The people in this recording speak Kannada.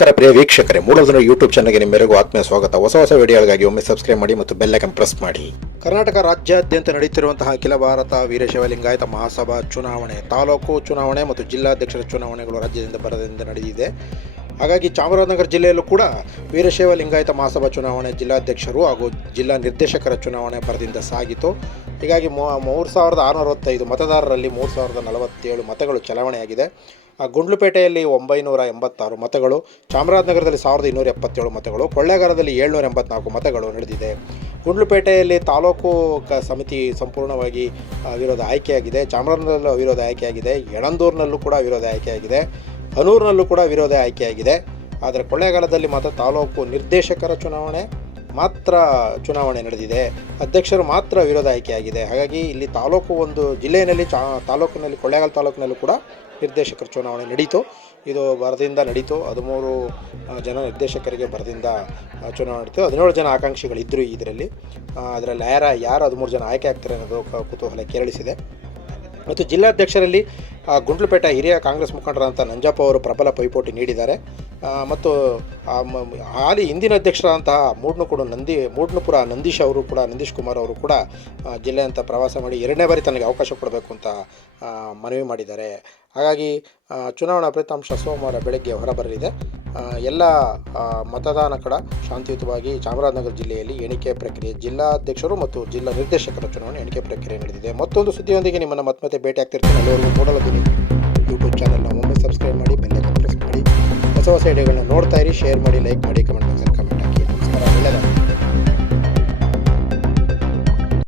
ನಮಸ್ಕಾರ ಪ್ರಿಯ ವೀಕ್ಷಕರೇ ಮೂಲಧನ ಯೂಟ್ಯೂಬ್ ಚಾನಲ್ಗೆ ನಿಮ್ಮೆಲ್ಲರಿಗೂ ಆತ್ಮೀಯ ಸ್ವಾಗತ. ಹೊಸ ಹೊಸ ವಿಡಿಯೋಗಳಿಗಾಗಿ ಒಮ್ಮೆ ಸಬ್ಸ್ಕ್ರೈಬ್ ಮಾಡಿ ಮತ್ತು ಬೆಲ್ ಐಕನ್ ಪ್ರೆಸ್ ಮಾಡಿ. ಕರ್ನಾಟಕ ರಾಜ್ಯಾದ್ಯಂತ ನಡೆಯುತ್ತಿರುವಂತಹ ಅಖಿಲ ಭಾರತ ವೀರಶೈವ ಲಿಂಗಾಯತ ಮಹಾಸಭಾ ಚುನಾವಣೆ, ತಾಲೂಕು ಚುನಾವಣೆ ಮತ್ತು ಜಿಲ್ಲಾಧ್ಯಕ್ಷರ ಚುನಾವಣೆಗಳು ರಾಜ್ಯದಿಂದ ಬರದಿಂದ ನಡೆದಿದೆ. ಹಾಗಾಗಿ ಚಾಮರಾಜನಗರ ಜಿಲ್ಲೆಯಲ್ಲೂ ಕೂಡ ವೀರಶೈವ ಲಿಂಗಾಯತ ಮಹಾಸಭಾ ಚುನಾವಣೆ ಜಿಲ್ಲಾಧ್ಯಕ್ಷರು ಹಾಗೂ ಜಿಲ್ಲಾ ನಿರ್ದೇಶಕರ ಚುನಾವಣೆ ಬರದಿಂದ ಸಾಗಿತು. ಹೀಗಾಗಿ ಮೂರು ಸಾವಿರದ ಆರುನೂರವತ್ತೈದು ಮತದಾರರಲ್ಲಿ ಮೂರು ಸಾವಿರದ ನಲವತ್ತೇಳು ಮತಗಳು ಚಲಾವಣೆಯಾಗಿದೆ. ಗುಂಡ್ಲುಪೇಟೆಯಲ್ಲಿ ಒಂಬೈನೂರ ಎಂಬತ್ತಾರು ಮತಗಳು, ಚಾಮರಾಜನಗರದಲ್ಲಿ ಸಾವಿರದ ಇನ್ನೂರ ಎಪ್ಪತ್ತೇಳು ಮತಗಳು, ಕೊಳ್ಳೇಗಾಲದಲ್ಲಿ ಏಳ್ನೂರ ಎಂಬತ್ನಾಲ್ಕು ಮತಗಳು ನಡೆದಿದೆ. ಗುಂಡ್ಲುಪೇಟೆಯಲ್ಲಿ ತಾಲೂಕು ಕ ಸಮಿತಿ ಸಂಪೂರ್ಣವಾಗಿ ವಿರೋಧ ಆಯ್ಕೆಯಾಗಿದೆ. ಚಾಮರಾಜನಗರದಲ್ಲೂ ಅವಿರೋಧ ಆಯ್ಕೆಯಾಗಿದೆ. ಯಣಂದೂರಿನಲ್ಲೂ ಕೂಡ ವಿರೋಧ ಆಯ್ಕೆಯಾಗಿದೆ. ಹನೂರಿನಲ್ಲೂ ಕೂಡ ವಿರೋಧ ಆಯ್ಕೆಯಾಗಿದೆ. ಆದರೆ ಕೊಳ್ಳೇಗಾಲದಲ್ಲಿ ಮಾತ್ರ ತಾಲೂಕು ನಿರ್ದೇಶಕರ ಚುನಾವಣೆ. ಮಾತ್ರ ಚುನಾವಣೆ ನಡೆದಿದೆ. ಅಧ್ಯಕ್ಷರು ಮಾತ್ರ ವಿರೋಧ ಆಯ್ಕೆಯಾಗಿದೆ. ಹಾಗಾಗಿ ಇಲ್ಲಿ ತಾಲೂಕು ಒಂದು ಜಿಲ್ಲೆಯಲ್ಲಿ ಚಾ, ತಾಲೂಕಿನಲ್ಲಿ, ಕೊಳ್ಳೇಗಾಲ ತಾಲೂಕಿನಲ್ಲೂ ಕೂಡ ನಿರ್ದೇಶಕರ ಚುನಾವಣೆ ನಡೀತು. ಇದು ಬರದಿಂದ ನಡೀತು. ಹದಿಮೂರು ಜನ ನಿರ್ದೇಶಕರಿಗೆ ಬರದಿಂದ ಚುನಾವಣೆ ನಡೀತು. ಹದಿನೇಳು ಜನ ಆಕಾಂಕ್ಷಿಗಳಿದ್ದರು ಇದರಲ್ಲಿ. ಅದರಲ್ಲಿ ಯಾರ, ಯಾರು ಹದಿಮೂರು ಜನ ಆಯ್ಕೆ ಆಗ್ತಾರೆ ಅನ್ನೋದು ಕುತೂಹಲ ಕೆರಳಿಸಿದೆ. ಮತ್ತು ಜಿಲ್ಲಾಧ್ಯಕ್ಷರಲ್ಲಿ ಗುಂಡ್ಲುಪೇಟೆ ಹಿರಿಯ ಕಾಂಗ್ರೆಸ್ ಮುಖಂಡರಾದಂಥ ನಂಜಪ್ಪ ಅವರು ಪ್ರಬಲ ಪೈಪೋಟಿ ನೀಡಿದ್ದಾರೆ. ಮತ್ತು ಹಾಲಿ ಹಿಂದಿನ ಅಧ್ಯಕ್ಷರಾದಂತಹ ಮೂಡ್ನಕೂಡು ನಂದಿ, ಮೂಡ್ನಪುರ ನಂದೀಶ್ ಅವರು ಕೂಡ, ನಂದೀಶ್ ಕುಮಾರ್ ಅವರು ಕೂಡ ಜಿಲ್ಲೆ ಜಿಲ್ಲೆಯಂತ ಪ್ರವಾಸ ಮಾಡಿ ಎರಡನೇ ಬಾರಿ ತನಗೆ ಅವಕಾಶ ಕೊಡಬೇಕು ಅಂತ ಮನವಿ ಮಾಡಿದ್ದಾರೆ. ಹಾಗಾಗಿ ಚುನಾವಣಾ ಫಲಿತಾಂಶ ಸೋಮವಾರ ಬೆಳಗ್ಗೆ ಹೊರಬರಲಿದೆ. ಎಲ್ಲ ಮತದಾನ ಕೂಡ ಶಾಂತಿಯುತವಾಗಿ ಚಾಮರಾಜನಗರ ಜಿಲ್ಲೆಯಲ್ಲಿ ಎಣಿಕೆ ಪ್ರಕ್ರಿಯೆ, ಜಿಲ್ಲಾಧ್ಯಕ್ಷರು ಮತ್ತು ಜಿಲ್ಲಾ ನಿರ್ದೇಶಕರ ಚುನಾವಣೆ ಎಣಿಕೆ ಪ್ರಕ್ರಿಯೆ ನಡೆದಿದೆ. ಮತ್ತೊಂದು ಸುದ್ದಿಯೊಂದಿಗೆ ನಿಮ್ಮನ್ನು ಮತ್ತೆ ಭೇಟಿ ಆಗ್ತಿರ್ತೀನಿ. ಅಲ್ಲಿವರೆಗೂ ನೋಡಲು ಯೂಟ್ಯೂಬ್ ಚಾನಲ್ನ ಒಮ್ಮೆ ಸಬ್ಸ್ಕ್ರೈಬ್ ಮಾಡಿ ಬೆಲ್ ಐಕನ್ ಪ್ರೆಸ್ ಮಾಡಿ. ಹೊಸ ಹೊಸ ವಿಡಿಯೋಗಳನ್ನ ನೋಡ್ತಾ ಇರಿ ಶೇರ್ ಮಾಡಿ ಲೈಕ್ ಮಾಡಿ ಕಮೆಂಟ್